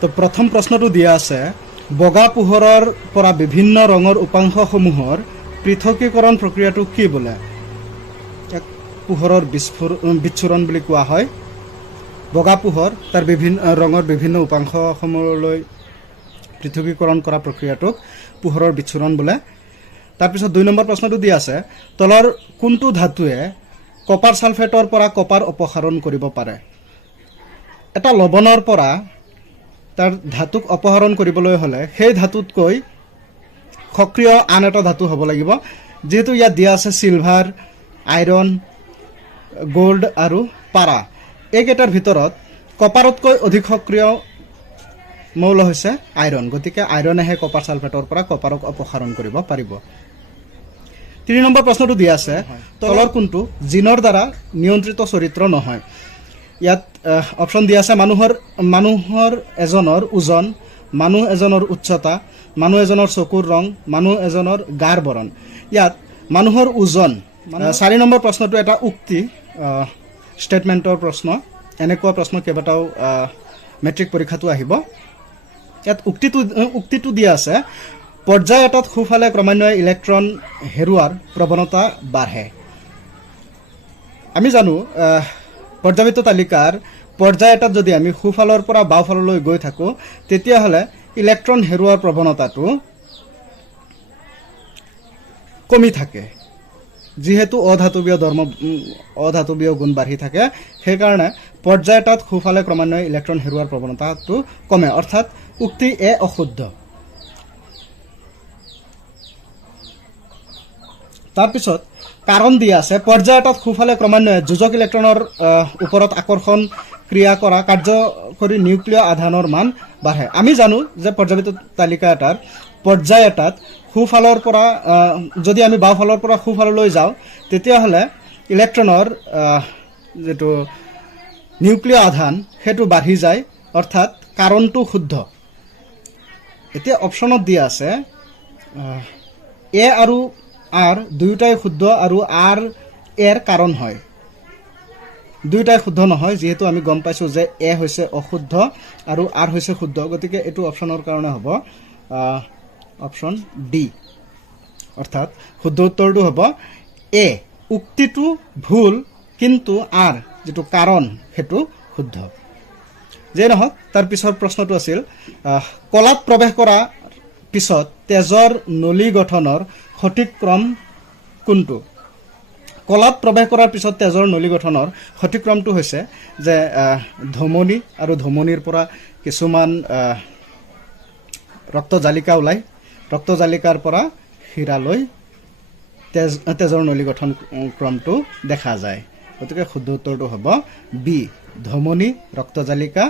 তো প্ৰথম প্ৰশ্নটো দিয়া আছে বগা পোহৰৰ পৰা বিভিন্ন ৰঙৰ উপাংশসমূহৰ পৃথকীকৰণ প্ৰক্ৰিয়াটো কি বোলে এক পোহৰৰ বিচ্ছুৰণ বুলি কোৱা হয় বগা পোহৰ তাৰ বিভিন্ন ৰঙৰ বিভিন্ন উপাংশসমূহলৈ পৃথকীকৰণ কৰা প্ৰক্ৰিয়াটোক পোহৰৰ বিচ্ছুৰণ বোলে তাৰপিছত 2 নম্বৰ প্ৰশ্নটো দিয়া আছে তলৰ কোনটো ধাতুৱে কপাৰ সালফেটৰ পৰা কপাৰ অপসাৰণ কৰিব পাৰে এটা লৱণৰ পৰা তাৰ ধাতুক অপহৰণ কৰিবলৈ হলে সেই ধাতুতকৈ সক্ৰিয় আন এটা ধাতু হ'ব লাগিব যেহেতু ইয়াত দিয়া আছে সিলভাৰ আইৰন গোল্ড আৰু পাৰা এইকেইটাৰ ভিতৰত কপাৰতকৈ অধিক সক্ৰিয় মৌল হৈছে আইৰন গতিকে আইৰনেহে কপাৰ সালফেটৰ পৰা কপাৰক অপসাৰণ কৰিব পাৰিব 3 নম্বৰ প্ৰশ্নটো দিয়া আছে তলৰ কোনটো জিনৰ দ্বাৰা নিয়ন্ত্ৰিত চৰিত্ৰ নহয় ইয়াত অপচন দিয়া আছে মানুহৰ এজনৰ ওজন মানুহ এজনৰ উচ্চতা মানুহ এজনৰ চকুৰ ৰং মানুহ এজনৰ গাৰ বৰণ ইয়াত মানুহৰ ওজন 4 নম্বৰ প্ৰশ্নটো এটা উক্তি ষ্টেটমেন্টৰ প্ৰশ্ন এনেকুৱা প্ৰশ্ন কেইবাটাও মেট্ৰিক পৰীক্ষাটো আহিব ইয়াত উক্তিটো দিয়া আছে পৰ্যায় এটাত খুফালে ক্ৰমান্বয়ে ইলেক্ট্ৰন হেৰুৱাৰ প্ৰৱণতা বাঢ়ে আমি জানো পৰ্যায়বৃত্ত তালিকাৰ পৰ্যায় এটাত যদি আমি খুফালৰ পৰা বাওফাললৈ গৈ থাকো তেতিয়াহলে ইলেক্ট্ৰন হেৰুৱাৰ প্ৰৱণতাটো কমি থাকে যেহেতু অধাতৱীয় গুণ বাঢ়ি থাকে সেই কাৰণে পৰ্যায় এটাত খুফালে ক্ৰমান্বয়ে ইলেক্ট্ৰন হেৰুৱাৰ প্ৰৱণতাটো কমে অৰ্থাৎ উক্তি এ অশুদ্ধ তাৰপিছত কাৰণ দিয়া আছে পৰ্যায় এটাত খুফালে ক্ৰমান্বয়ে যোজক ইলেক্ট্ৰনৰ ওপৰত আকৰ্ষণ ক্ৰিয়া কৰা কাৰ্যকৰী নিউক্লিয় আধানৰ মান বাঢ়ে আমি জানো যে পৰ্যায়বৃত্ত তালিকা এটাৰ পৰ্যায় এটাত খুফালৰ পৰা যদি আমি বাওফালৰ পৰা খুফাললৈ যাওঁ তেতিয়াহলে ইলেক্ট্ৰনৰ যেটো নিউক্লিয় আধান হেতু বাঢ়ি যায় অৰ্থাৎ কাৰণটো শুদ্ধ এতিয়া অপচনত দিয়া আছে এ আৰু আৰ দুয়োটাই শুদ্ধ আৰু আর এর কারণ হয় দুয়োটাই শুদ্ধ নহয় যেহেতু আমি গম পাইছো যে এ হৈছে অশুদ্ধ আৰু আৰ হৈছে শুদ্ধ গতিকে এটো অপশনৰ কাৰণে হ'ব অপশন ডি অৰ্থাৎ শুদ্ধ উত্তৰটো হ'ব এ উক্তিটো ভুল কিন্তু আৰ যেটো কাৰণ হেতু শুদ্ধ যে নহক তাৰ পিছৰ প্ৰশ্নটো আছিল কলাত প্ৰৱেশ কৰা পিছত তেজৰ নলী গঠনৰ সঠিক ক্ৰম কোনটো কলাত প্ৰৱেশ কৰাৰ পিছত তেজৰ নলী গঠনৰ সঠিক ক্ৰমটো হৈছে যে ধমনী আৰু ধমনীৰ পৰা কিছুমান ৰক্তজালিকা ওলাই ৰক্তজালিকাৰ পৰা শিৰালৈ তেজৰ নলী গঠন ক্ৰমটো দেখা যায় গতিকে শুদ্ধ উত্তৰটো হ'ব বি ধমনী ৰক্তজালিকা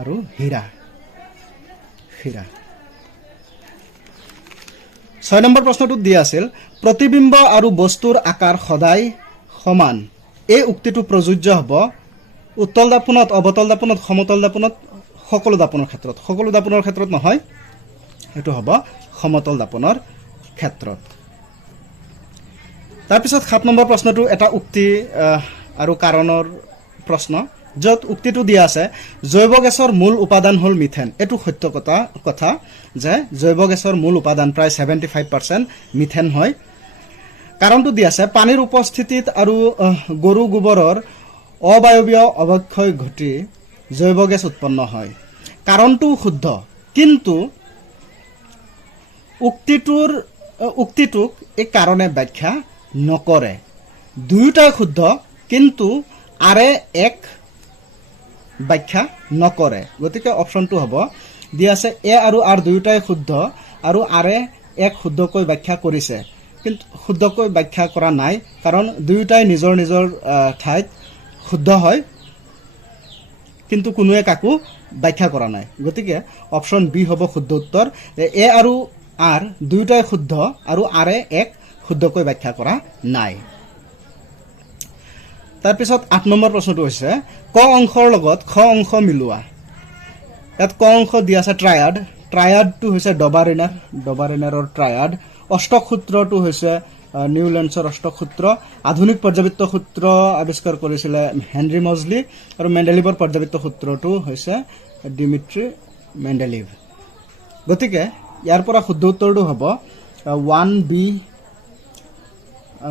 আৰু শিৰা 6 নম্বৰ প্ৰশ্নটো দিয়া আছিল প্ৰতিবিম্ব আৰু বস্তুৰ আকাৰ সদায় সমান এই উক্তিটো প্ৰযোজ্য হ'ব উত্তল দাপনত অবতল দাপনত সমতল দাপনত সকলো দাপনৰ ক্ষেত্ৰত নহয় এটো হ'ব সমতল দাপনৰ ক্ষেত্ৰত তাৰ পিছত 7 নম্বৰ প্ৰশ্নটো এটা উক্তি আৰু কাৰণৰ প্ৰশ্ন যত উক্তিটো দিয়া আছে জৈৱ গেছৰ মূল উপাদান হল মিথেন এটো সত্য কথা যে জৈৱ গেছৰ মূল উপাদান প্ৰায় 75% মিথেন হয় কাৰণটো দিয়া আছে পানীৰ উপস্থিতিত আৰু গৰু গোবৰৰ অবায়বীয় অৱক্ষয় ঘটি জৈৱ গেছ উৎপন্ন হয় কাৰণটো শুদ্ধ কিন্তু উক্তিটোক এই কাৰণে ব্যাখ্যা নকৰে দুয়োটাই শুদ্ধ কিন্তু আৰে এক ব্যাখ্যা নকৰে গতিকে অপশনটো হ'ব দিয়া আছে এ আৰু আৰ দুয়োটাই শুদ্ধ আৰু আৰে এক শুদ্ধকৈ ব্যাখ্যা কৰিছে কিন্তু শুদ্ধকৈ ব্যাখ্যা কৰা নাই কাৰণ দুয়োটাই নিজৰ নিজৰ ঠাইত শুদ্ধ হয় কিন্তু কোনোৱে কাকো ব্যাখ্যা কৰা নাই গতিকে অপশন বি হ'ব শুদ্ধ উত্তৰ এ আৰু আৰ দুয়োটাই শুদ্ধ আৰু আৰে এক শুদ্ধকৈ ব্যাখ্যা কৰা নাই তাৰ পিছত 8 নম্বৰ প্ৰশ্নটো হৈছে ক অংশৰ লগত খ অংশ মিলোৱা ইয়াত ক অংশ দিয়া আছে ট্ৰায়াডটো হৈছে ডবাৰেনাৰৰ ট্ৰায়াড অষ্টক সূত্ৰটো হৈছে নিউল্যান্ডছৰ অষ্টক সূত্ৰ আধুনিক পৰ্যাবৃত্ত সূত্ৰ আৱিষ্কাৰ কৰিছিল হেনৰি মজলি আৰু মেণ্ডেলিভৰ পৰ্যাবৃত্ত সূত্ৰটো হৈছে ডিমিট্ৰি মেণ্ডেলিভ। গতিকে ইয়াৰ পৰা শুদ্ধ উত্তৰটো হ'ব 1B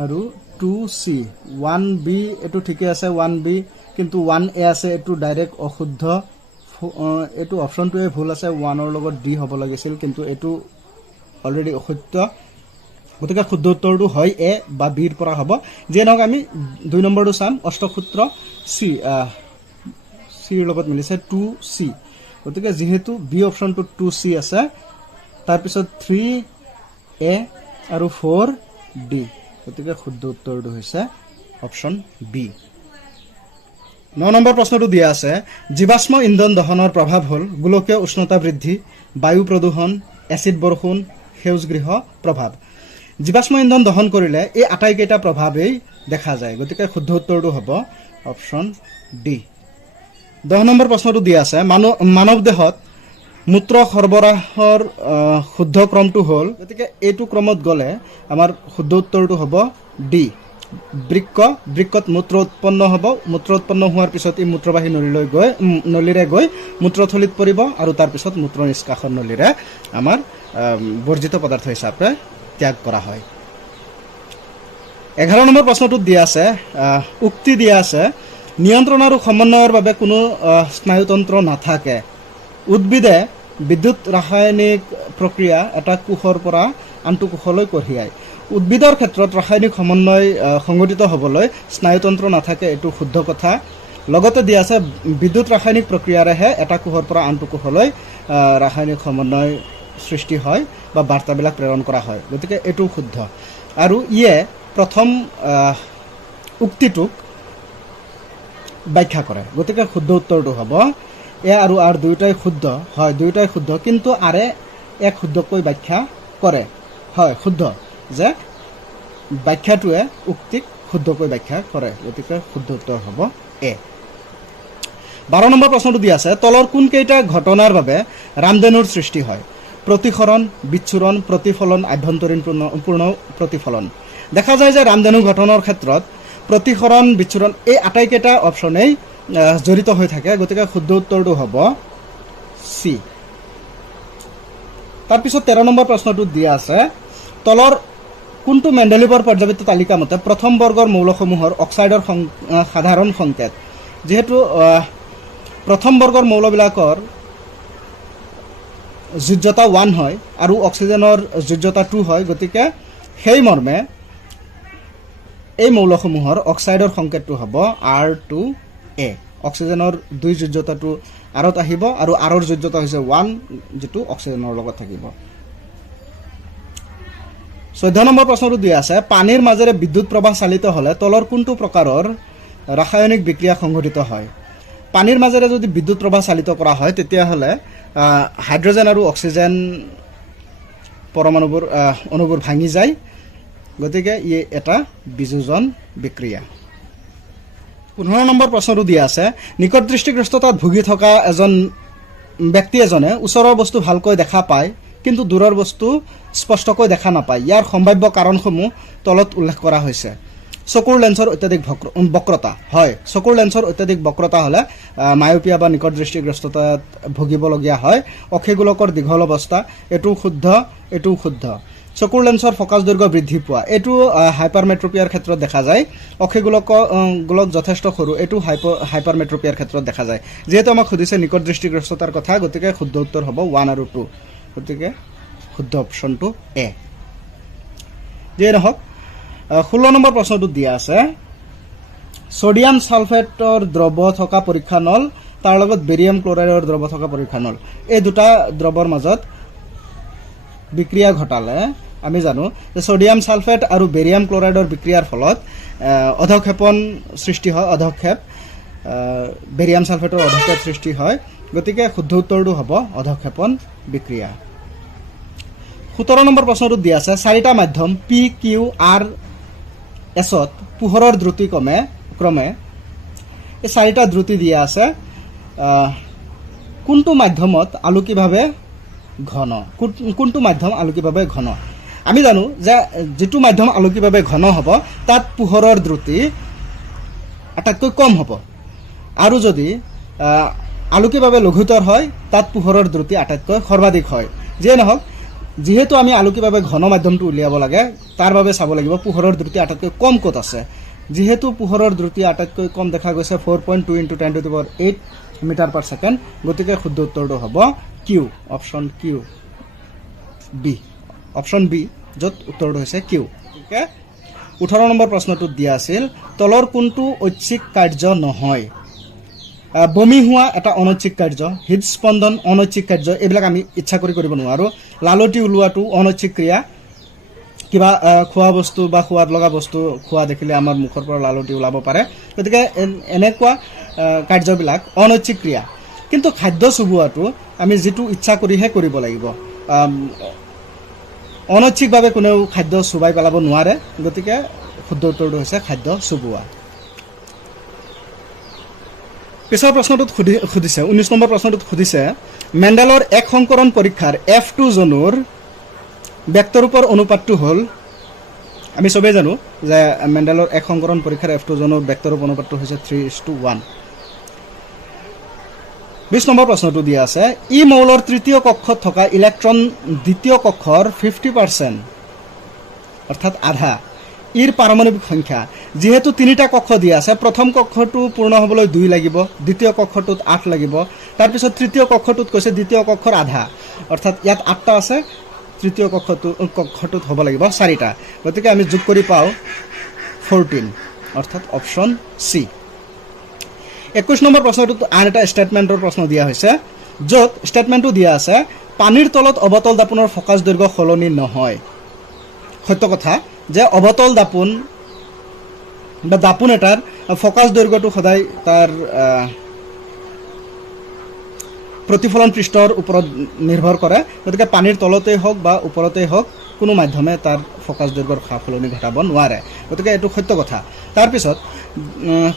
আৰু 2C। 1B এইটো ঠিকে আছে, 1B, কিন্তু 1A আছে, এইটো ডাইৰেক্ট অশুদ্ধ। এইটো অপশ্যনটোৱে ভুল আছে, 1ৰ লগত D হ'ব লাগিছিল, কিন্তু এইটো অলৰেডি অসত্য। গতিকে শুদ্ধ উত্তৰটো হয় A বা Bৰ পৰা হ'ব। যিয়ে নহওক আমি 2 নম্বৰটো চাম। অষ্টসূত্ৰ চিৰ লগত মিলিছে 2C। গতিকে যিহেতু বি অপশ্যনটো 2C আছে, তাৰপিছত 3A আৰু 4D। গতিকে শুদ্ধ উত্তৰটো হৈছে অপশ্যন বি। 9 নম্বৰ প্ৰশ্নটো দিয়া আছে, জীৱাশ্ম ইন্ধন দহনৰ প্ৰভাৱ হ'ল গোলকীয় উষ্ণতা বৃদ্ধি, বায়ু প্ৰদূষণ, এচিড বৰষুণ, সেউজগৃহ প্ৰভাৱ। জীৱাশ্ম ইন্ধন দহন কৰিলে এই আটাইকেইটা প্ৰভাৱেই দেখা যায়। গতিকে শুদ্ধ উত্তৰটো হ'ব অপশ্যন ডি। 10 নম্বৰ প্ৰশ্নটো দিয়া আছে, মানৱ দেহত মূত্ৰ সৰবৰাহৰ শুদ্ধ ক্ৰমটো হ'ল, গতিকে এইটো ক্ৰমত গ'লে আমাৰ শুদ্ধ উত্তৰটো হ'ব ডি। বৃক্কত মূত্ৰ উৎপন্ন হ'ব। মূত্ৰ উৎপন্ন হোৱাৰ পিছত ই মূত্ৰবাহী নলীৰে গৈ মূত্ৰথলীত পৰিব আৰু তাৰপিছত মূত্ৰ নিষ্কাশন নলীৰে আমাৰ বৰ্জিত পদাৰ্থ হিচাপে ত্যাগ কৰা হয়। 11 নম্বৰ প্ৰশ্নটোত দিয়া আছে, উক্তি দিয়া আছে, নিয়ন্ত্ৰণ আৰু সমন্বয়ৰ বাবে কোনো স্নায়ুতন্ত্ৰ নাথাকে। উদ্ভিদে বিদ্যুৎ ৰাসায়নিক প্ৰক্ৰিয়া এটা কোষৰ পৰা আনটো কোষলৈ কঢ়িয়ায়। উদ্ভিদৰ ক্ষেত্ৰত ৰাসায়নিক সমন্বয় সংঘটিত হ'বলৈ স্নায়ুতন্ত্ৰ নাথাকে, এইটো শুদ্ধ কথা। লগতে দিয়া আছে, বিদ্যুৎ ৰাসায়নিক প্ৰক্ৰিয়াৰেহে এটা কোষৰ পৰা আনটো কোষলৈ ৰাসায়নিক সমন্বয় সৃষ্টি হয় বা বাৰ্তাবিলাক প্ৰেৰণ কৰা হয়। গতিকে এইটো শুদ্ধ। আৰু ইয়ে প্ৰথম উক্তিটোক ব্যাখ্যা কৰে। গতিকে শুদ্ধ উত্তৰটো হ'ব এ আৰু আৰ দুয়োটাই শুদ্ধ। হয়, দুয়োটাই শুদ্ধ, কিন্তু আৰে এক শুদ্ধকৈ ব্যাখ্যা কৰে। হয়, শুদ্ধ যে ব্যাখ্যাটোৱে উক্তিক শুদ্ধকৈ ব্যাখ্যা কৰে। গতিকে শুদ্ধ উত্তৰ হ'ব এ। 12 নম্বৰ প্ৰশ্নটো দিয়া আছে, তলৰ কোনকেইটা ঘটনাৰ বাবে ৰামধেনুৰ সৃষ্টি হয়? প্ৰতিসৰণ, বিচ্ছুৰণ, প্ৰতিফলন, আভ্যন্তৰীণ পূৰ্ণ প্ৰতিফলন। দেখা যায় যে ৰামধেনু গঠনৰ ক্ষেত্ৰত প্ৰতিসৰণ, বিচ্ছুৰণ এই আটাইকেইটা অপশ্যনেই জড়িত হৈ থাকে। গতিকে শুদ্ধ উত্তৰটো হ'ব চি। তাৰপিছত 13 নম্বৰ প্ৰশ্নটোত দিয়া আছে, তলৰ কোনটো মেণ্ডেলিভৰ পৰ্যাবৃত্ত তালিকা মতে প্ৰথম বৰ্গৰ মৌলসমূহৰ অক্সাইডৰ সাধাৰণ সংকেত? যিহেতু প্ৰথম বৰ্গৰ মৌলবিলাকৰ যোজ্যতা 1 হয় আৰু অক্সিজেনৰ যোজ্যতা 2 হয়। গতিকে সেই মৰ্মে এই মৌলসমূহৰ অক্সাইডৰ সংকেতটো হ'ব R2A। অক্সিজেনৰ 2 যোজ্যতাটো আৰত আহিব আৰু আৰৰ যোজ্যতা হৈছে 1, যিটো অক্সিজেনৰ লগত থাকিব। 14 নম্বৰ প্ৰশ্নটো দিয়া আছে, পানীৰ মাজেৰে বিদ্যুৎ প্ৰবাহ চালিত হ'লে তলৰ কোনটো প্ৰকাৰৰ ৰাসায়নিক বিক্ৰিয়া সংঘটিত হয়? পানীৰ মাজেৰে যদি বিদ্যুৎ প্ৰবাহ চালিত কৰা হয়, তেতিয়াহ'লে হাইড্ৰজেন আৰু অক্সিজেন পৰমাণুবোৰ অণুবোৰ ভাঙি যায়। গতিকে ই এটা বিযোজন বিক্ৰিয়া। 15 নম্বৰ প্ৰশ্নটো দিয়া আছে, নিকট দৃষ্টিগ্ৰস্ততাত ভুগি থকা ব্যক্তি এজনে ওচৰৰ বস্তু ভালকৈ দেখা পায়, কিন্তু দূৰৰ বস্তু স্পষ্টকৈ দেখা নাপায়। ইয়াৰ সম্ভাৱ্য কাৰণসমূহ তলত উল্লেখ কৰা হৈছে। চকুৰ লেন্সৰ অত্যাধিক বক্ৰতা। হয়, চকুৰ লেন্সৰ অত্যাধিক বক্ৰতা হ'লে মায়োপিয়া বা নিকট দৃষ্টিগ্ৰস্ততাত ভুগিবলগীয়া হয়। অক্ষিগোলকৰ দীঘল অৱস্থা, এইটোও শুদ্ধ, এইটোও শুদ্ধ। চকুৰ লেন্সৰ ফকাছ দৈৰ্ঘ্য বৃদ্ধি পোৱা, এইটো হাইপাৰমেট্ৰপিয়াৰ ক্ষেত্ৰত দেখা যায়। অক্ষিগোলক যথেষ্ট সৰু, এইটো হাইপাৰমেট্ৰপিয়াৰ ক্ষেত্ৰত দেখা যায়। যিহেতু আমাক সুধিছে নিকট দৃষ্টিগ্ৰস্ততাৰ কথা, গতিকে শুদ্ধ উত্তৰ হ'ব 1 আৰু 2। গতিকে শুদ্ধ অপশ্যনটো এ। যিয়ে নহওক, 16 নম্বৰ প্ৰশ্নটো দিয়া আছে, ছডিয়াম ছালফেটৰ দ্ৰৱ থকা পৰীক্ষা নল, তাৰ লগত বেৰিয়াম ক্লৰাইডৰ দ্ৰৱ থকা পৰীক্ষা নল, এই দুটা দ্ৰৱৰ মাজত বিক্ৰিয়া ঘটালে আমি জানো যে ছডিয়াম ছালফেট আৰু বেৰিয়াম ক্লৰাইডৰ বিক্ৰিয়াৰ ফলত অধক্ষেপণ সৃষ্টি হয়। বেৰিয়াম ছালফেটৰ অধক্ষেপ সৃষ্টি হয়। গতিকে শুদ্ধ উত্তৰটো হ'ব অধক্ষেপণ বিক্ৰিয়া। 17 নম্বৰ প্ৰশ্নটো দিয়া আছে, 4টা মাধ্যম পি, কিউ, আৰ, এছত পোহৰৰ দ্ৰুতি ক্ৰমে এই 4টা দ্ৰুতি দিয়া আছে। কোনটো মাধ্যমত আলোকীভাৱে ঘন? কোনটো মাধ্যম আলোকীভাৱে ঘন? আমি জানো যে যিটো মাধ্যম আলোকীভাৱে ঘন হ'ব তাত পোহৰৰ দ্ৰুতি আটাইতকৈ কম হ'ব। আৰু যদি আলোকিকভাৱে লঘুতৰ হয় তাত পোহৰৰ দ্ৰুতি আটাইতকৈ সৰ্বাধিক হয়। যিয়ে নহওক, যিহেতু আমি আলোকিকভাৱে ঘন মাধ্যমটো উলিয়াব লাগে, তাৰ বাবে চাব লাগিব পোহৰৰ দ্ৰুতি আটাইতকৈ কম ক'ত আছে। যিহেতু পোহৰৰ দ্ৰুতি আটাইতকৈ কম দেখা গৈছে 4.2 × 10⁸ মিটাৰ পাৰ ছেকেণ্ড, গতিকে শুদ্ধ উত্তৰটো হ'ব Q, option Q B, option B, য'ত উত্তৰটো হৈছে কিউ। গতিকে 18 নম্বৰ প্ৰশ্নটোত দিয়া আছিল তলৰ কোনটো ঐচ্ছিক কাৰ্য নহয়। বমি হোৱা এটা অনৈচ্ছিক কাৰ্য, হৃদস্পন্দন অনৈচ্ছিক কাৰ্য, এইবিলাক আমি ইচ্ছা কৰি কৰিব নোৱাৰোঁ। লালটি ওলোৱাটো অনৈচ্ছিক ক্ৰিয়া, কিবা খোৱা বস্তু বা সোৱাদ লগা বস্তু খোৱা দেখিলে আমাৰ মুখৰ পৰা লালটি ওলাব পাৰে। গতিকে এনেকুৱা কাৰ্যবিলাক অনৈচ্ছিক ক্ৰিয়া। কিন্তু খাদ্য চুবোৱাটো আমি যিটো ইচ্ছা কৰিহে কৰিব লাগিব। অনৈচ্ছিকভাৱে কোনেও খাদ্য চুবাই পেলাব নোৱাৰে। গতিকে শুদ্ধ উত্তৰটো হৈছে খাদ্য চুবোৱা। পিছৰ প্ৰশ্নটোত সুধিছে 19 নম্বৰ প্ৰশ্নটোত সুধিছে মেণ্ডেলৰ এক সংকৰণ পৰীক্ষাৰ F2 জনুৰ ব্যক্তৰূপৰ অনুপাতটো হ'ল, আমি চবেই জানো যে মেণ্ডেলৰ এক সংকৰণ পৰীক্ষাৰ F2 জনুৰ ব্যক্তৰূপ অনুপাতটো হৈছে 3:1। 20 নম্বৰ প্ৰশ্নটো দিয়া আছে ই মৌলৰ তৃতীয় কক্ষত থকা ইলেক্ট্ৰন দ্বিতীয় কক্ষৰ 50%, অৰ্থাৎ আধা, ইৰ পাৰমাণৱিক সংখ্যা। যিহেতু তিনিটা কক্ষ দিয়া আছে, প্ৰথম কক্ষটো পূৰ্ণ হ'বলৈ 2 লাগিব, দ্বিতীয় কক্ষটোত 8 লাগিব, তাৰপিছত তৃতীয় কক্ষটোত কৈছে দ্বিতীয় কক্ষৰ আধা, অৰ্থাৎ ইয়াত 8টা আছে, তৃতীয় কক্ষটোত হ'ব লাগিব 4টা। গতিকে আমি যোগ কৰি পাওঁ 14, অৰ্থাৎ অপশ্যন চি। 21 নম্বৰ প্ৰশ্নটোত আন এটা ষ্টেটমেণ্টৰ প্ৰশ্ন দিয়া হৈছে, য'ত ষ্টেটমেণ্টটো দিয়া আছে পানীৰ তলত অৱতল দাপোনৰ ফকাচ দৈৰ্ঘ্য সলনি নহয়। সত্য কথা যে অৱতল দাপোন বা দাপোন এটাৰ ফকাচ দৈৰ্ঘ্যটো সদায় তাৰ প্ৰতিফলন পৃষ্ঠৰ ওপৰত নিৰ্ভৰ কৰে। গতিকে পানীৰ তলতেই হওক বা ওপৰতেই হওক কোনো মাধ্যমে তাৰ ফকাচ দৈৰ্ঘ্যৰ সলনি ঘটাব নোৱাৰে। গতিকে এইটো সত্য কথা। তাৰপিছত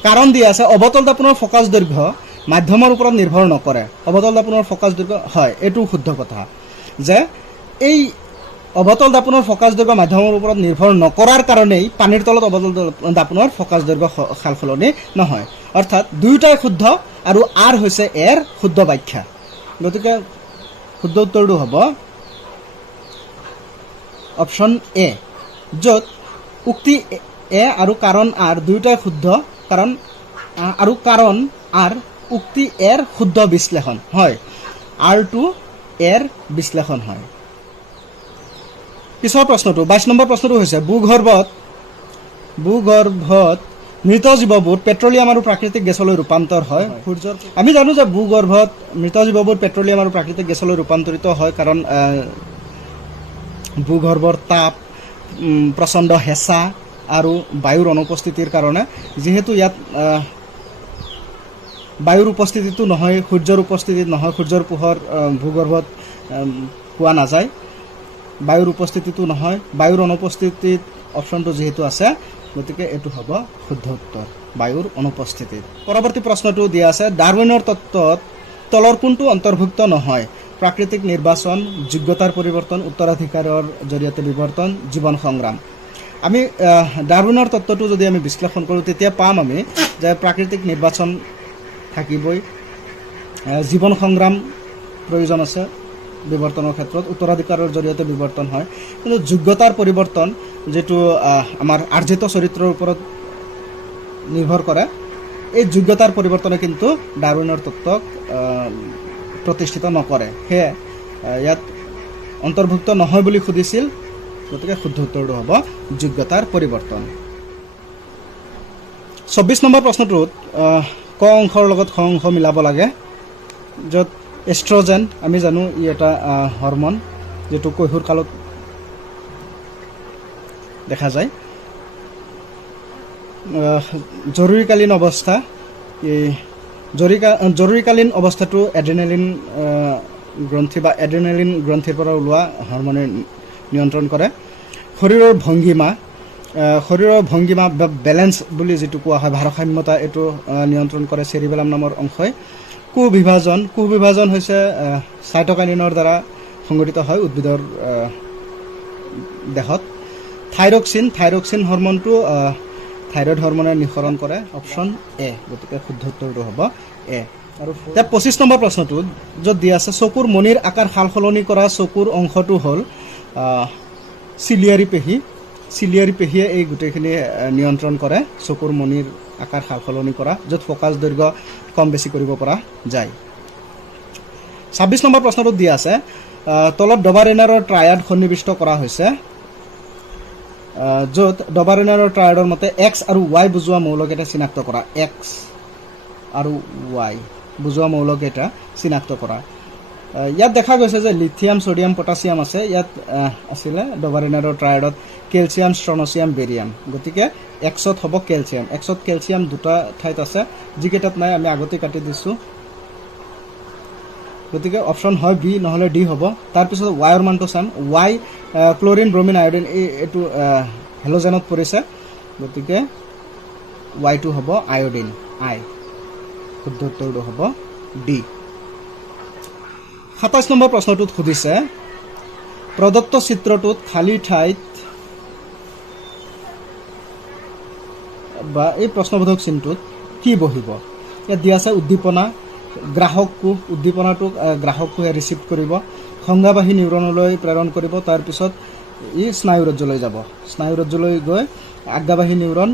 কাৰণ দিয়া আছে অৱতল দাপোনৰ ফকাচ দৈৰ্ঘ্য মাধ্যমৰ ওপৰত নিৰ্ভৰ নকৰে। অৱতল দাপোনৰ ফকাচ দৈৰ্ঘ্য হয়, এইটো শুদ্ধ কথা যে এই অৱতল দাপোনৰ ফকাচ দৈৰ্ঘ্য মাধ্যমৰ ওপৰত নিৰ্ভৰ নকৰাৰ কাৰণেই পানীৰ তলত অৱতল দাপোনৰ ফকাচ দৈৰ্ঘ্য সাল সলনি নহয়। অৰ্থাৎ দুয়োটাই শুদ্ধ আৰু আৰ হৈছে এৰ শুদ্ধ ব্যাখ্যা। গতিকে শুদ্ধ উত্তৰটো হ'ব অপশ্যন এ, য'ত উক্তি এ আৰু কাৰণ আৰ দুয়োটাই শুদ্ধ, কাৰণ আৰ উক্তি এৰ শুদ্ধ বিশ্লেষণ হয়, আৰটো এৰ বিশ্লেষণ হয়। পিছৰ প্ৰশ্নটো 22 নম্বৰ প্ৰশ্নটো হৈছে ভূগৰ্ভত মৃত জীৱবোৰ পেট্ৰলিয়াম আৰু প্ৰাকৃতিক গেছলৈ ৰূপান্তৰ হয়। সূৰ্যৰ আমি জানো যে ভূগৰ্ভত মৃত জীৱবোৰ পেট্ৰলিয়াম আৰু প্ৰাকৃতিক গেছলৈ ৰূপান্তৰিত হয়, কাৰণ ভূগৰ্ভৰ তাপ, প্ৰচণ্ড হেঁচা আৰু বায়ুৰ অনুপস্থিতিৰ কাৰণে। যিহেতু ইয়াত বায়ুৰ উপস্থিতিটো নহয়, সূৰ্যৰ উপস্থিতিত নহয়, সূৰ্যৰ পোহৰ ভূগৰ্ভত পোৱা নাযায়, বায়ুৰ উপস্থিতিটো নহয়, বায়ুৰ অনুপস্থিতিত অপশ্যনটো যিহেতু আছে, গতিকে এইটো হ'ব শুদ্ধ উত্তৰ, বায়ুৰ অনুপস্থিতিত। পৰৱৰ্তী প্ৰশ্নটো দিয়া আছে ডাৰউইনৰ তত্ত্বত তলৰ কোনটো অন্তৰ্ভুক্ত নহয়। প্ৰাকৃতিক নিৰ্বাচন, যোগ্যতাৰ পৰিৱৰ্তন, উত্তৰাধিকাৰৰ জৰিয়তে বিৱৰ্তন, জীৱন সংগ্ৰাম। আমি ডাৰউইনৰ তত্ত্বটো যদি আমি বিশ্লেষণ কৰোঁ তেতিয়া পাম আমি যে প্ৰাকৃতিক নিৰ্বাচন থাকিবই, জীৱন সংগ্ৰাম প্ৰয়োজন আছে বিৱৰ্তনৰ ক্ষেত্ৰত, উত্তৰাধিকাৰৰ জৰিয়তে বিৱৰ্তন হয়। কিন্তু যোগ্যতাৰ পৰিৱৰ্তন যিটো আমাৰ আৰ্জিত চৰিত্ৰৰ ওপৰত নিৰ্ভৰ কৰে, এই যোগ্যতাৰ পৰিৱৰ্তনে কিন্তু ডাৰউইনৰ তত্ত্বক প্ৰতিষ্ঠিত নকৰে। সেয়ে ইয়াত অন্তৰ্ভুক্ত নহয় বুলি সুধিছিল, গতিকে শুদ্ধ উত্তৰটো হ'ব যোগ্যতাৰ পৰিৱৰ্তন। 24 নম্বৰ প্ৰশ্নটোত ক অংশৰ লগত খ অংশ মিলাব লাগে, য'ত এষ্ট্ৰজেন আমি জানো ই এটা হৰমন যেটো কৈশোৰ কালত দেখা যায়। জৰুৰীকালীন অৱস্থা, এই জৰুৰীকালীন অৱস্থাটো এড্ৰিনেলিন গ্ৰন্থি বা এড্ৰিনেলিন গ্ৰন্থিৰ পৰা ওলোৱা হৰমনে নিয়ন্ত্ৰণ কৰে। শৰীৰৰ ভংগিমা বা বেলেঞ্চ বুলি যিটো কোৱা হয়, ভাৰসাম্যতা, এইটো নিয়ন্ত্ৰণ কৰে চেৰিবেলাম নামৰ অংশই। কুবিভাজন হৈছে চাইটকাইনিনৰ দ্বাৰা সংঘটিত হয় উদ্ভিদৰ দেহত। থাইৰক্সিন হৰমনটো থাইৰয়ড হৰমনে নিঃসৰণ কৰে, অপশ্যন এ, গতিকে শুদ্ধ উত্তৰটো হ'ব এ। আৰু 25 নম্বৰ প্ৰশ্নটোত য'ত দিয়া আছে চকুৰ মণিৰ আকাৰ সাল সলনি কৰা চকুৰ অংশটো হ'ল চিলিয়াৰী পেশী। চিলিয়াৰী পেশীয়ে এই গোটেইখিনি নিয়ন্ত্ৰণ কৰে চকুৰ মণিৰ আকাৰ সাল সলনি কৰা, য'ত ফ'কাছ দৈৰ্ঘ্য কম বেছি কৰিব পৰা যায়। 26 নম্বৰ প্ৰশ্নটোত দিয়া আছে তলত ডবাৰেনাৰৰ ট্ৰায়াড সন্নিৱিষ্ট কৰা হৈছে, য'ত ডবাৰেনাৰৰ ট্ৰায়াডৰ মতে এক্স আৰু ৱাই বুজোৱা মৌলকেইটা চিনাক্ত কৰা। এক্স আৰু ৱাই বুজোৱা মৌলকেইটা চিনাক্ত কৰা। ইয়াত দেখা গৈছে যে লিথিয়াম, ছডিয়াম, পটাছিয়াম আছে। ইয়াত আছিলে ডবাৰেনাৰৰ ট্ৰায়াডত কেলছিয়াম, ষ্ট্ৰনচিয়াম, বেৰিয়াম। গতিকে এক্সত হ'ব কেলছিয়াম। এক্সত কেলছিয়াম দুটা ঠাইত আছে, যিকেইটাত নাই আমি আগতে কাটি দিছোঁ। গতিকে অপশ্যন হয় বি, নহ'লে ডি হ'ব। তাৰপিছত ৱাইৰ মানটো চাম। ৱাই ক্লৰিন, ব্ৰমিন, আয়ডিন এইটো হেল'জেনত পৰিছে, গতিকে ৱাইটো হ'ব আয়ডিন, আই। শুদ্ধ উত্তৰটো হ'ব ডি। 27 নম্বৰ প্ৰশ্নটোত সুধিছে প্ৰদত্ত চিত্ৰটোত খালী ঠাইত বা এই প্ৰশ্নবোধক চিনটোত কি বহিব? ইয়াত দিয়া আছে উদ্দীপনা, গ্ৰাহককো, উদ্দীপনাটোক গ্ৰাহককোহে ৰিচিভ কৰিব, সংজ্ঞাবাহী নিউৰনলৈ প্ৰেৰণ কৰিব, তাৰপিছত ই স্নায়ুৰজ্জলৈ যাব। স্নায়ুৰজ্জলৈ গৈ আজ্ঞাবাহী নিউৰন,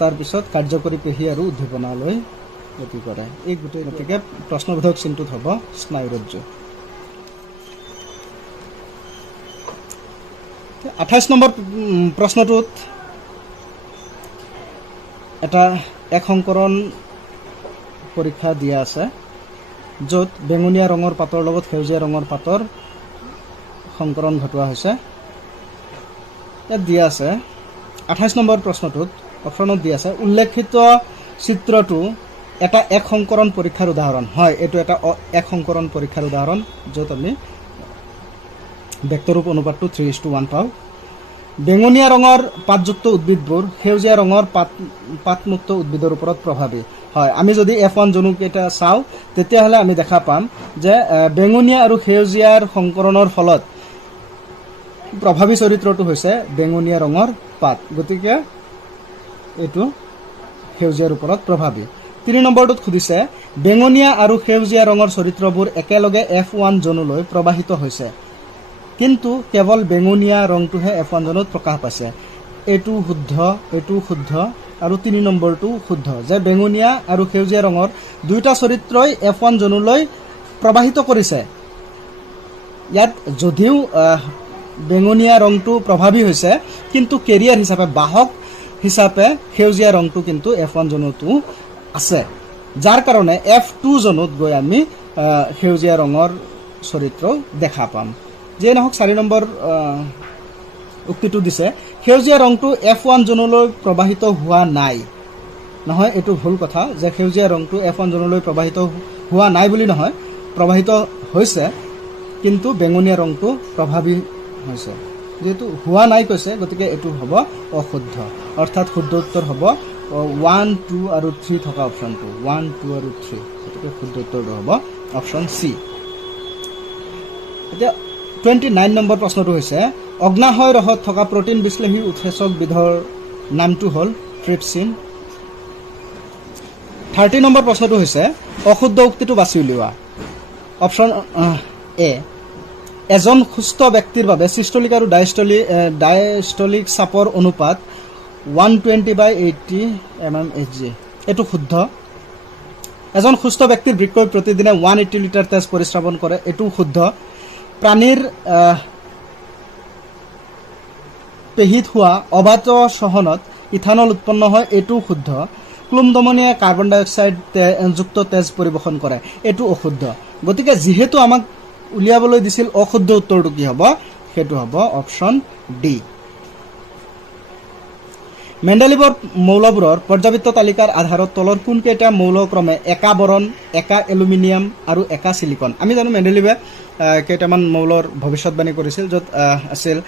তাৰপিছত কাৰ্যকৰী পেশী আৰু উদ্দীপনালৈ গতি কৰে। এই গোটেই গতিকে প্ৰশ্নবোধক চিনটোত হ'ব স্নায়ুৰজ্জু। 28 নম্বৰ প্ৰশ্নটোত এটা এক সংকৰণ পৰীক্ষা দিয়া আছে, য'ত বেঙুনীয়া ৰঙৰ পাতৰ লগত সেউজীয়া ৰঙৰ পাতৰ সংকৰণ ঘটোৱা হৈছে। ইয়াত দিয়া আছে 28 নম্বৰ প্ৰশ্নটোত অপশ্যনত দিয়া আছে উল্লেখিত চিত্ৰটো এটা এক সংকৰণ পৰীক্ষাৰ উদাহৰণ। হয়, এইটো এটা এক সংকৰণ পৰীক্ষাৰ উদাহৰণ, য'ত আমি ভেক্টৰূপ অনুপাতটো 3:1 পাওঁ। বেঙুনীয়া ৰঙৰ পাতযুক্ত উদ্ভিদবোৰ সেউজীয়া ৰঙৰ পাতমুক্ত উদ্ভিদৰ ওপৰত প্ৰভাৱী। হয়, আমি যদি F1 জনুকেইটা চাওঁ তেতিয়াহ'লে আমি দেখা পাম যে বেঙুনীয়া আৰু সেউজীয়াৰ সংকৰণৰ ফলত প্ৰভাৱী চৰিত্ৰটো হৈছে বেঙুনীয়া ৰঙৰ পাত, গতিকে এইটো সেউজীয়াৰ ওপৰত প্ৰভাৱী। 3 নম্বৰটোত সুধিছে বেঙুনীয়া আৰু সেউজীয়া ৰঙৰ চৰিত্ৰবোৰ একেলগে F1 জনুলৈ প্ৰবাহিত হৈছে, কিন্তু কেৱল বেঙুনীয়া ৰংটোহে F1 জনুত প্ৰকাশ পাইছে। এইটো শুদ্ধ, এইটো শুদ্ধ আৰু 3 নম্বৰটো শুদ্ধ, যে বেঙুনীয়া আৰু সেউজীয়া ৰঙৰ দুয়োটা চৰিত্ৰই F1 জনুলৈ প্ৰবাহিত কৰিছে। ইয়াত যদিও বেঙুনীয়া ৰংটো প্ৰভাৱী হৈছে, কিন্তু কেৰিয়াৰ হিচাপে, বাহক হিচাপে সেউজীয়া ৰংটো কিন্তু F1 জনুতো আছে, যাৰ কাৰণে F2 জনুত গৈ আমি সেউজীয়া ৰঙৰ চৰিত্ৰ দেখা পাম। যিয়ে নহওক 4 নম্বৰ উক্তিটো দিছে সেউজীয়া ৰংটো F1 জনুলৈ প্ৰবাহিত হোৱা নাই। নহয়, এইটো ভুল কথা যে সেউজীয়া ৰংটো F1 জনুলৈ প্ৰবাহিত হোৱা নাই বুলি নহয়, প্ৰবাহিত হৈছে, কিন্তু বেঙুনীয়া ৰংটো প্ৰভাৱী হৈছে। যেহেতু হোৱা নাই কৈছে, গতিকে এইটো হ'ব অশুদ্ধ, অৰ্থাৎ শুদ্ধ উত্তৰ হ'ব 1, 2 আৰু 3 থকা অপশ্যনটো, 1, 2 আৰু 3। গতিকে শুদ্ধ উত্তৰটো হ'ব অপশ্যন চি। এতিয়া 29 নম্বৰ প্ৰশ্নটো হৈছে অগ্নাশয় ৰসত থকা প্ৰটিন বিশ্লেষী উৎসেচক বিধৰ নামটো হ'ল ট্ৰিপচিন। 30 নম্বৰ প্ৰশ্নটো হৈছে অশুদ্ধ উক্তিটো বাছি উলিওৱা। অপশ্যন এ, এজন সুস্থ ব্যক্তিৰ বাবে চিষ্টলিক আৰু ডায়েষ্টলিক চাপৰ অনুপাত 120/80 mmHg। এইটো শুদ্ধ। এজন সুস্থ ব্যক্তিৰ বৃক্কই প্ৰতিদিনে 180 লিটাৰ তেজ পৰিস্ৰাৱন কৰে, এইটো শুদ্ধ। প্ৰাণীৰ পেশীত হোৱা অবাধ সহনত ইথানল উৎপন্ন হয়, এইটো শুদ্ধ। ক্লোমদমনীয়ে কাৰ্বন ডাই অক্সাইড যুক্ত তেজ পৰিবেশন কৰে, এইটো অশুদ্ধ। গতিকে যিহেতু আমাক উলিয়াবলৈ দিছিল অশুদ্ধ উত্তৰটো কি হ'ব, সেইটো হ'ব অপশ্যন ডি। মেণ্ডেলিভৰ মৌলবোৰৰ পৰ্যাবৃত্ত তালিকাৰ আধাৰত তলৰ কোনকেইটা মৌল ক্ৰমে একা বৰণ, একা এলুমিনিয়াম আৰু একা চিলিকন? আমি জানো মেণ্ডেলিভে কেইটামান মৌলৰ ভৱিষ্যতবাণী কৰিছিল, য'ত আছিল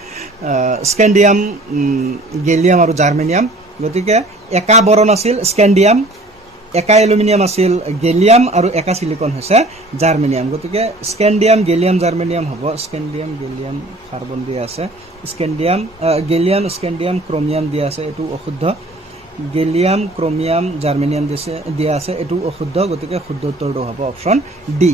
স্কেণ্ডিয়াম, গেলিয়াম আৰু জাৰ্মেনিয়াম। গতিকে একা বৰণ আছিল স্কেণ্ডিয়াম, একা এলুমিনিয়াম আছিল গেলিয়াম আৰু একা চিলিকন হৈছে জাৰ্মেনিয়াম। গতিকে স্কেণ্ডিয়াম, গেলিয়াম, জাৰ্মেনিয়াম হ'ব। স্কেণ্ডিয়াম, গেলিয়াম কাৰ্বন দিয়া আছে, স্কেণ্ডিয়াম, গেলিয়াম, স্কেণ্ডিয়াম, ক্ৰমিয়াম দিয়া আছে, এইটো অশুদ্ধ। গেলিয়াম ক্ৰমিয়াম জাৰ্মেনিয়াম দিয়া আছে এইটো অশুদ্ধ গতিকে শুদ্ধ উত্তৰটো হ'ব অপশ্যন ডি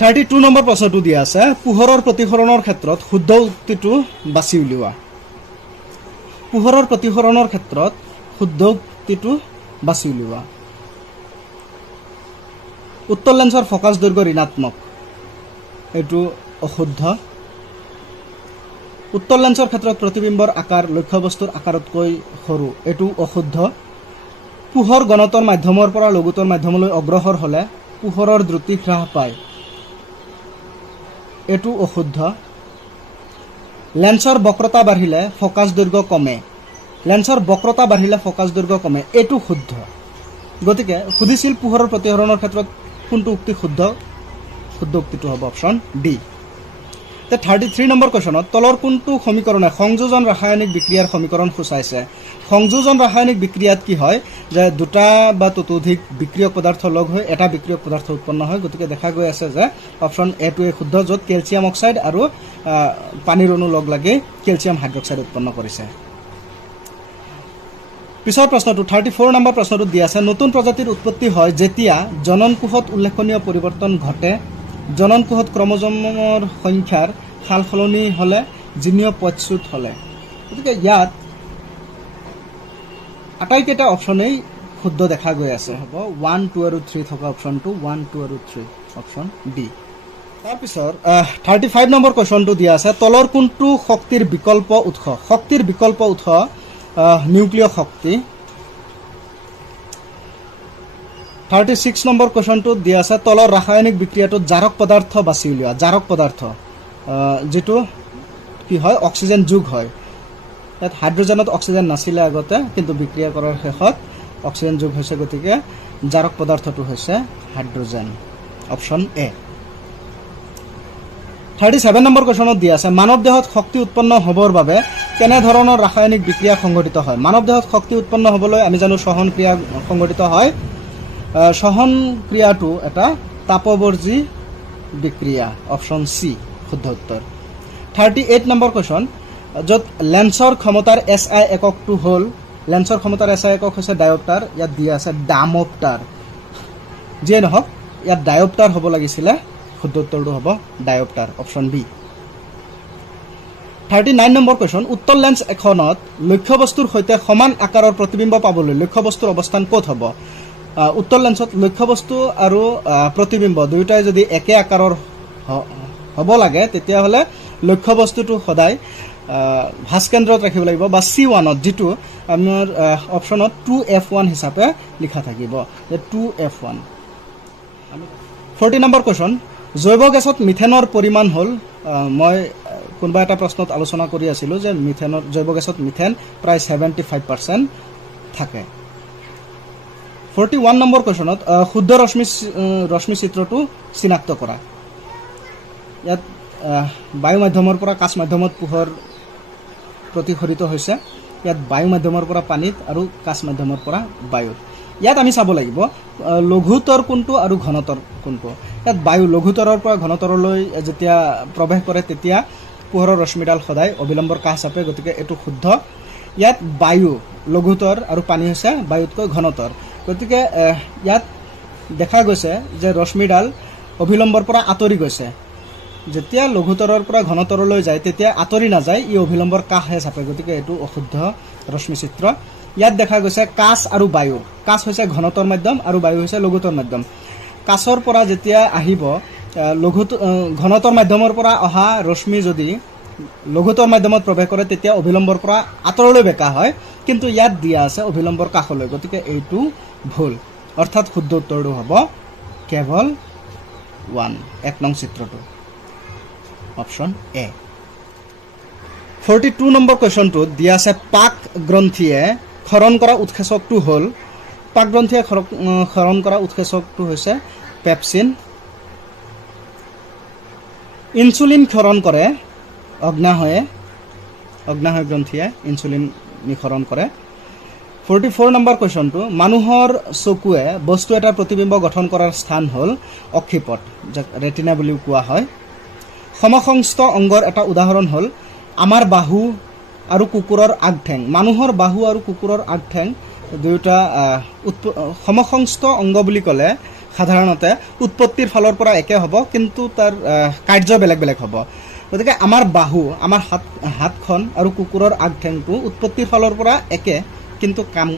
32 নম্বৰ প্ৰশ্নটো দিয়া আছে পোহৰৰ প্ৰতিফলনৰ ক্ষেত্ৰত শুদ্ধ উক্তিটো বাছি উলিওৱা পোহৰৰ প্ৰতিফলনৰ ক্ষেত্ৰত শুদ্ধ উক্তিটো বাছি উলিওৱা উত্তল লেন্সৰ ফকাছ দৈৰ্ঘ্য ঋণাত্মক এইটো অশুদ্ধ উত্তল লেন্সৰ ক্ষেত্ৰত প্ৰতিবিম্বৰ আকাৰ লক্ষ্যবস্তুৰ আকাৰতকৈ সৰু এইটো অশুদ্ধ পোহৰ গণতৰ মাধ্যমৰ পৰা লঘুতৰ মাধ্যমলৈ অগ্ৰসৰ হ'লে পোহৰৰ দ্ৰুতি হ্ৰাস পায় এইটো অশুদ্ধ লেন্সৰ বক্ৰতা বাঢ়িলে ফকাছ দৈৰ্ঘ্য কমে লেন্সৰ বক্ৰতা বাঢ়িলে ফকাছ দৈৰ্ঘ্য কমে এইটো শুদ্ধ গতিকে সুধিছিল পোহৰৰ প্ৰতিফলনৰ ক্ষেত্ৰত কোনটো উক্তি শুদ্ধ শুদ্ধ উক্তিটো হ'ব অপশ্যন ডি 33 নম্বৰ কোৱেশ্যনত তলৰ কোনটো সমীকৰণে সংযোজন ৰাসায়নিক বিক্ৰিয়াৰ সমীকৰণ সূচাইছে সংযোজন ৰাসায়নিক বিক্ৰিয়াত কি হয় যে দুটা বা ততোধিক বিক্ৰিয়ক পদাৰ্থ লগ হৈ এটা বিক্ৰিয়ক পদাৰ্থ উৎপন্ন হয় গতিকে দেখা গৈ আছে যে অপশ্যন এ টোৱে শুদ্ধ য'ত কেলছিয়াম অক্সাইড আৰু পানীৰ অণু লগ লাগি কেলছিয়াম হাইড্ৰক্সাইড উৎপন্ন কৰিছে পিছৰ প্ৰশ্নটো 34 নম্বৰ প্ৰশ্নটো দিয়া আছে নতুন প্ৰজাতিৰ উৎপত্তি হয় যেতিয়া জনন কোষত উল্লেখনীয় পৰিৱৰ্তন ঘটে জনন কোষত ক্ৰমজমৰ সংখ্যাৰ সালসলনি হ'লে জিনীয় পচ্যুত হ'লে গতিকে ইয়াত আটাইকেইটা অপশ্যনেই শুদ্ধ দেখা গৈ আছে হ'ব 1 2 আৰু 3 থকা অপশ্যনটো 1 2 আৰু 3 অপশ্যন ডি তাৰপিছত 35 নম্বৰ কুৱেশ্যনটো দিয়া আছে তলৰ কোনটো শক্তিৰ বিকল্প উৎস নিউক্লিয় শক্তি 36 নম্বৰ কুৱেশ্যনটো দিয়া আছে তলৰ ৰাসায়নিক বিক্ৰিয়াটোত জাৰক পদাৰ্থ বাছি উলিওৱা জাৰক পদাৰ্থ যেটো কি হয় অক্সিজেন যোগ হয় তাত হাইড্ৰজেনত অক্সিজেন নাছিলে আগতে কিন্তু বিক্ৰিয়া কৰাৰ শেষত অক্সিজেন যোগ হৈছে গতিকে জাৰক পদাৰ্থটো হৈছে হাইড্ৰজেন অপশ্যন এ 37 নম্বৰ কুৱেশ্যনত দিয়া আছে মানৱ দেহত শক্তি উৎপন্ন হ'বৰ বাবে কেনে ধৰণৰ ৰাসায়নিক বিক্ৰিয়া সংঘটিত হয় মানৱ দেহত শক্তি উৎপন্ন হ'বলৈ আমি জানো শ্বসন ক্ৰিয়া সংঘটিত হয় শ্বসন ক্ৰিয়াটো এটা তাপবৰ্জী বিক্ৰিয়া অপশ্যন সি শুদ্ধ উত্তৰ 38 নম্বৰ কুৱেশ্যন য'ত লেন্সৰ ক্ষমতাৰ SI এককটো হ'ল লেন্সৰ ক্ষমতাৰ SI একক হৈছে ডায়োপ্টাৰ ইয়াত দিয়া আছে ডামপ্টাৰ যিয়ে নহওক ইয়াত ডায়োপ্টাৰ হ'ব লাগিছিলে শুদ্ধ উত্তৰটো হ'ব ডায়োপ্টাৰ অপশ্যন বি 39 নম্বৰ কুৱেশ্যন উত্তল লেন্স এখনত লক্ষ্যবস্তুৰ সৈতে সমান আকাৰৰ প্ৰতিবিম্ব পাবলৈ লক্ষ্যবস্তুৰ অৱস্থান ক'ত হ'ব উত্তল লেন্সত লক্ষ্যবস্তু আৰু প্ৰতিবিম্ব দুয়োটাই যদি একে আকাৰৰ হ'ব লাগে তেতিয়াহ'লে লক্ষ্যবস্তুটো সদায় ভাস্কেন্দ্ৰত ৰাখিব লাগিব বা C1ত যেটো আমাৰ অপশ্যনত 2F1 হিচাপে লিখা থাকিব 2F1 40 নম্বৰ কুৱেশ্যন জৈৱ গেছত মিথেনৰ পৰিমাণ হ'ল মই কোনোবা এটা প্ৰশ্নত আলোচনা কৰি আছিলোঁ যে মিথেনৰ জৈৱ গেছত মিথেন প্ৰায় 75% থাকে 41 নম্বৰ কুৱেশ্যনত শুদ্ধ ৰশ্মি চিত্ৰটো চিনাক্ত কৰা ইয়াত বায়ু মাধ্যমৰ পৰা কাচ মাধ্যমত পোহৰ প্ৰতিফলিত হৈছে ইয়াত বায়ু মাধ্যমৰ পৰা পানীত আৰু কাচ মাধ্যমৰ পৰা বায়ুত ইয়াত আমি চাব লাগিব লঘুতৰ কোনটো আৰু ঘনতৰ কোনটো ইয়াত বায়ু লঘুতৰৰ পৰা ঘনতৰলৈ যেতিয়া প্ৰৱেশ কৰে তেতিয়া পোহৰৰ ৰশ্মিডাল সদায় অবিলম্বৰ কাহ চাপে গতিকে এইটো শুদ্ধ ইয়াত বায়ু লঘুতৰ আৰু পানী হৈছে বায়ুতকৈ ঘনতৰ গতিকে ইয়াত দেখা গৈছে যে ৰশ্মিডাল অবিলম্বৰ পৰা আঁতৰি গৈছে যেতিয়া লঘুতৰৰ পৰা ঘনতৰলৈ যায় তেতিয়া আঁতৰি নাযায় ই অবিলম্বৰ কাহে চাপে গতিকে এইটো অশুদ্ধ ৰশ্মি চিত্ৰ ইয়াত দেখা গৈছে কাচ আৰু বায়ু কাচ হৈছে ঘনতৰ মাধ্যম আৰু বায়ু হৈছে লঘুতৰ মাধ্যম কাচৰ পৰা যেতিয়া আহিব ঘনতৰ মাধ্যমৰ পৰা অহা ৰশ্মি যদি লঘুতৰ মাধ্যমত প্ৰৱেশ কৰে তেতিয়া অবিলম্বৰ পৰা আঁতৰলৈ বেকা হয় কিন্তু ইয়াত দিয়া আছে অবিলম্বৰ কাষলৈ গতিকে এইটো ভুল অৰ্থাৎ শুদ্ধ উত্তৰটো হ'ব কেৱল 1 এক নং চিত্ৰটো অপশ্যন এ 42 নম্বৰ কুৱেশ্যনটোত দিয়া আছে পাক গ্ৰন্থিয়ে ক্ষৰণ কৰা উৎসেচকটো হ'ল পাক গ্ৰন্থিয়ে ক্ষৰণ কৰা উৎসেচকটো হৈছে পেপচিন ইনচুলিন ক্ষৰণ কৰে অগ্নাশয় গ্ৰন্থিয়ে ইনচুলিন নিঃসৰণ কৰে 44 নম্বৰ কুৱেশ্যনটো মানুহৰ চকুৱে বস্তু এটাৰ প্ৰতিবিম্ব গঠন কৰাৰ স্থান হ'ল অক্ষিপট যাক ৰেটিনা বুলিও কোৱা হয় সমসংস্থ অংগৰ এটা উদাহৰণ হ'ল আমাৰ বাহু আৰু কুকুৰৰ আগঠেং। মানুহৰ বাহু আৰু কুকুৰৰ আগঠেং দুয়োটা সমসংস্থ অংগ বুলি ক'লে সাধাৰণতে উৎপত্তিৰ ফালৰ পৰা একে হ'ব, কিন্তু তাৰ কাৰ্য বেলেগ বেলেগ হ'ব। গতিকে আমাৰ বাহু, আমাৰ হাতখন আৰু কুকুৰৰ আগঠেংটো উৎপত্তিৰ ফালৰ পৰা একে, কিন্তু কাম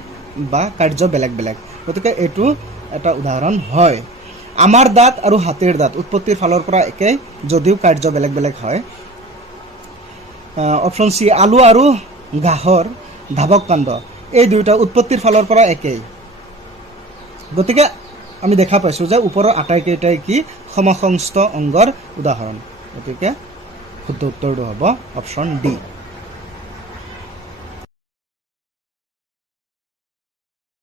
বা কাৰ্য বেলেগ বেলেগ। গতিকে এইটো এটা উদাহৰণ হয়। আমাৰ দাঁত আৰু হাতীৰ দাঁত উৎপত্তিৰ ফালৰ পৰা একে, যদিও কাৰ্য বেলেগ বেলেগ হয়। অপশ্যন চি, আলু আৰু ঘাঁহৰ ধাৱক কাণ্ড, এই দুয়োটা উৎপত্তিৰ ফালৰ পৰা একেই। গতিকে আমি দেখা পাইছোঁ যে ওপৰৰ আটাইকেইটাই কি সমসংস্থ অংগৰ উদাহৰণ। গতিকে শুদ্ধ উত্তৰটো হ'ব অপশ্যন ডি।